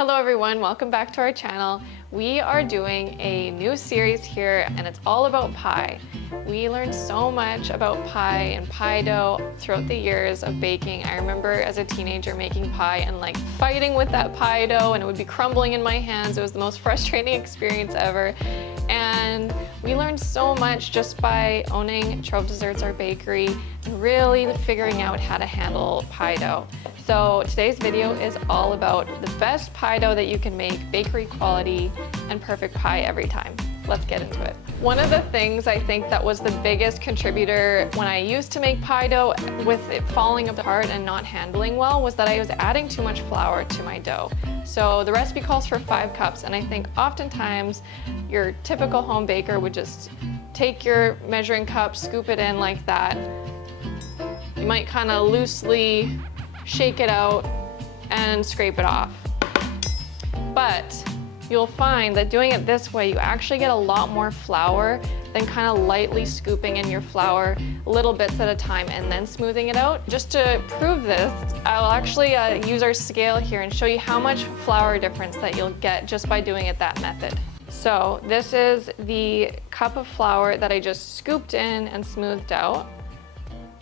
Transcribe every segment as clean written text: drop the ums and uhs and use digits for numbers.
Hello everyone, welcome back to our channel. We are doing a new series here and it's all about pie. We learned so much about pie and pie dough throughout the years of baking. I remember as a teenager making pie and like fighting with that pie dough and it would be crumbling in my hands. It was the most frustrating experience ever. And we learned so much just by owning Trove Desserts Bakery and really figuring out how to handle pie dough. So today's video is all about the best pie dough that you can make, bakery quality, and perfect pie every time. Let's get into it. One of the things I think that was the biggest contributor when I used to make pie dough with it falling apart and not handling well was that I was adding too much flour to my dough. So the recipe calls for 5 cups, and I think oftentimes your typical home baker would just take your measuring cup, scoop it in like that. You might kind of loosely shake it out and scrape it off. But you'll find that doing it this way, you actually get a lot more flour than kind of lightly scooping in your flour little bits at a time and then smoothing it out. Just to prove this, I'll actually use our scale here and show you how much flour difference that you'll get just by doing it that method. So this is the cup of flour that I just scooped in and smoothed out.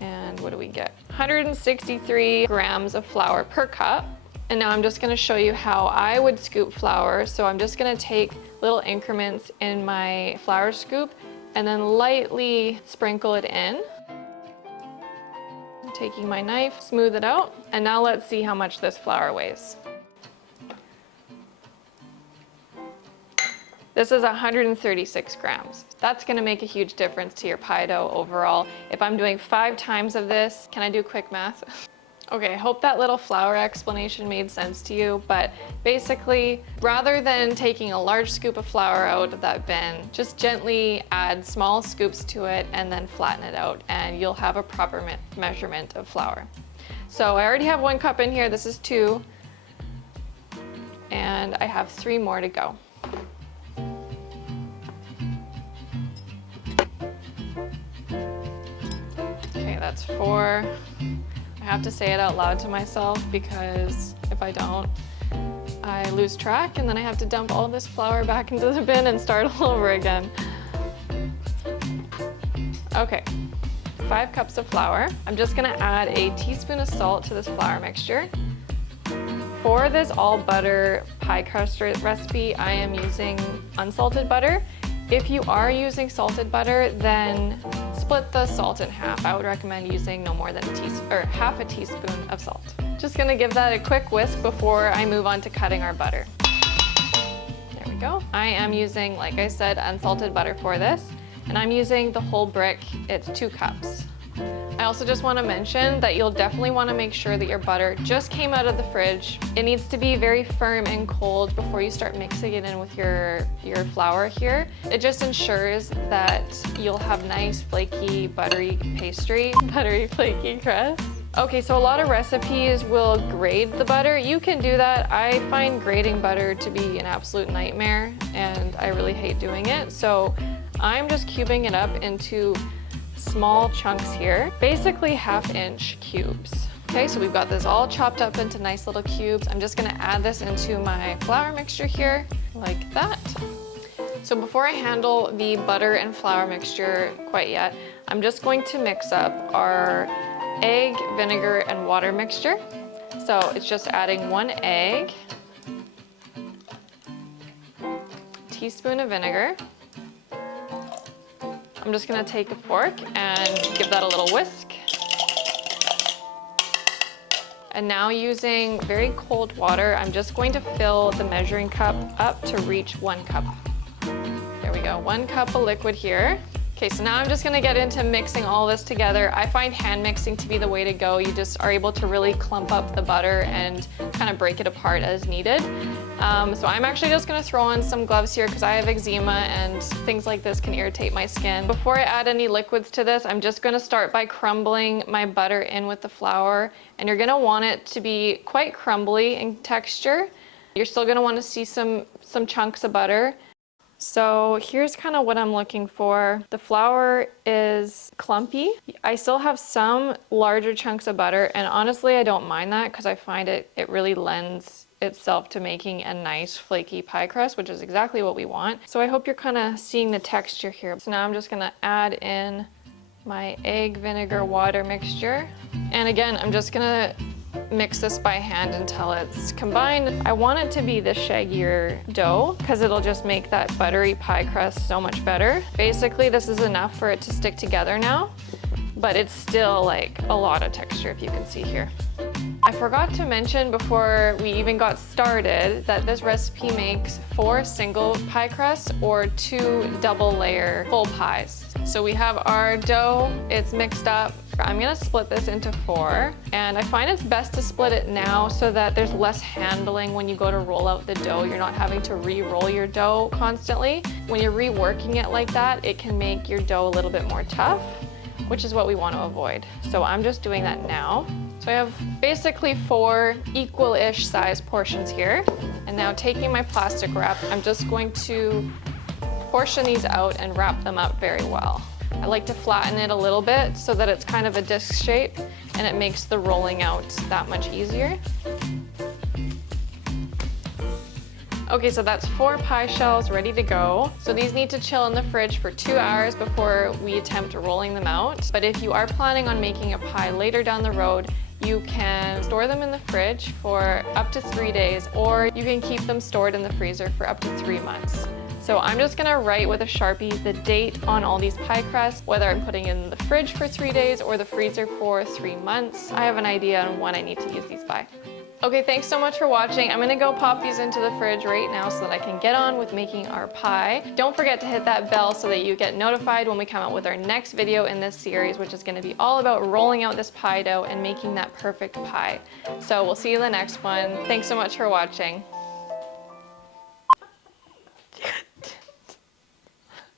And what do we get? 163 grams of flour per cup. And now I'm just gonna show you how I would scoop flour. So I'm just gonna take little increments in my flour scoop and then lightly sprinkle it in. Taking my knife, smooth it out. And now let's see how much this flour weighs. This is 136 grams. That's gonna make a huge difference to your pie dough overall. If I'm doing 5 times of this, can I do quick math? Okay, I hope that little flour explanation made sense to you, but basically, rather than taking a large scoop of flour out of that bin, just gently add small scoops to it and then flatten it out, and you'll have a proper measurement of flour. So I already have 1 cup in here, this is 2, and I have 3 more to go. Okay, that's 4. I have to say it out loud to myself because if I don't, I lose track and then I have to dump all this flour back into the bin and start all over again. Okay, 5 cups of flour. I'm just gonna add a teaspoon of salt to this flour mixture. For this all butter pie crust recipe, I am using unsalted butter. If you are using salted butter, then split the salt in half. I would recommend using no more than half a teaspoon of salt. Just gonna give that a quick whisk before I move on to cutting our butter. There we go. I am using, like I said, unsalted butter for this, and I'm using the whole brick. It's 2 cups. I also just want to mention that you'll definitely want to make sure that your butter just came out of the fridge. It needs to be very firm and cold before you start mixing it in with your flour here. It just ensures that you'll have nice flaky buttery pastry, buttery flaky crust. Okay, so a lot of recipes will grate the butter. You can do that. I find grating butter to be an absolute nightmare and I really hate doing it. So I'm just cubing it up into small chunks here, basically 1/2 inch cubes. Okay, so we've got this all chopped up into nice little cubes. I'm just gonna add this into my flour mixture here, like that. So before I handle the butter and flour mixture quite yet, I'm just going to mix up our egg, vinegar, and water mixture. So it's just adding 1 egg, teaspoon of vinegar. I'm just gonna take a fork and give that a little whisk. And now using very cold water, I'm just going to fill the measuring cup up to reach 1 cup. There we go, 1 cup of liquid here. Okay, so now I'm just gonna get into mixing all this together. I find hand mixing to be the way to go. You just are able to really clump up the butter and kind of break it apart as needed. So I'm actually just gonna throw on some gloves here because I have eczema and things like this can irritate my skin. Before I add any liquids to this, I'm just gonna start by crumbling my butter in with the flour, and you're gonna want it to be quite crumbly in texture. You're still gonna wanna see some chunks of butter. So here's kind of what I'm looking for. The flour is clumpy. I still have some larger chunks of butter, and honestly I don't mind that because I find it really lends itself to making a nice flaky pie crust, which is exactly what we want. So I hope you're kind of seeing the texture here. So now I'm just gonna add in my egg, vinegar, water mixture. And again, I'm just gonna mix this by hand until it's combined. I want it to be the shaggier dough because it'll just make that buttery pie crust so much better. Basically, this is enough for it to stick together now, but it's still like a lot of texture, if you can see here. I forgot to mention before we even got started that this recipe makes 4 single pie crusts or 2 double layer full pies. So we have our dough, it's mixed up. I'm gonna split this into 4, and I find it's best to split it now so that there's less handling when you go to roll out the dough. You're not having to re-roll your dough constantly. When you're reworking it like that, it can make your dough a little bit more tough, which is what we want to avoid. So I'm just doing that now. So I have basically 4 equal-ish size portions here. And now taking my plastic wrap, I'm just going to portion these out and wrap them up very well. I like to flatten it a little bit so that it's kind of a disc shape and it makes the rolling out that much easier. Okay, so that's 4 pie shells ready to go. So these need to chill in the fridge for 2 hours before we attempt rolling them out. But if you are planning on making a pie later down the road, you can store them in the fridge for up to 3 days, or you can keep them stored in the freezer for up to 3 months. So I'm just gonna write with a Sharpie the date on all these pie crusts, whether I'm putting it in the fridge for 3 days or the freezer for 3 months. I have an idea on when I need to use these by. Okay, thanks so much for watching. I'm gonna go pop these into the fridge right now so that I can get on with making our pie. Don't forget to hit that bell so that you get notified when we come out with our next video in this series, which is gonna be all about rolling out this pie dough and making that perfect pie. So we'll see you in the next one. Thanks so much for watching.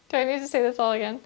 Do I need to say this all again?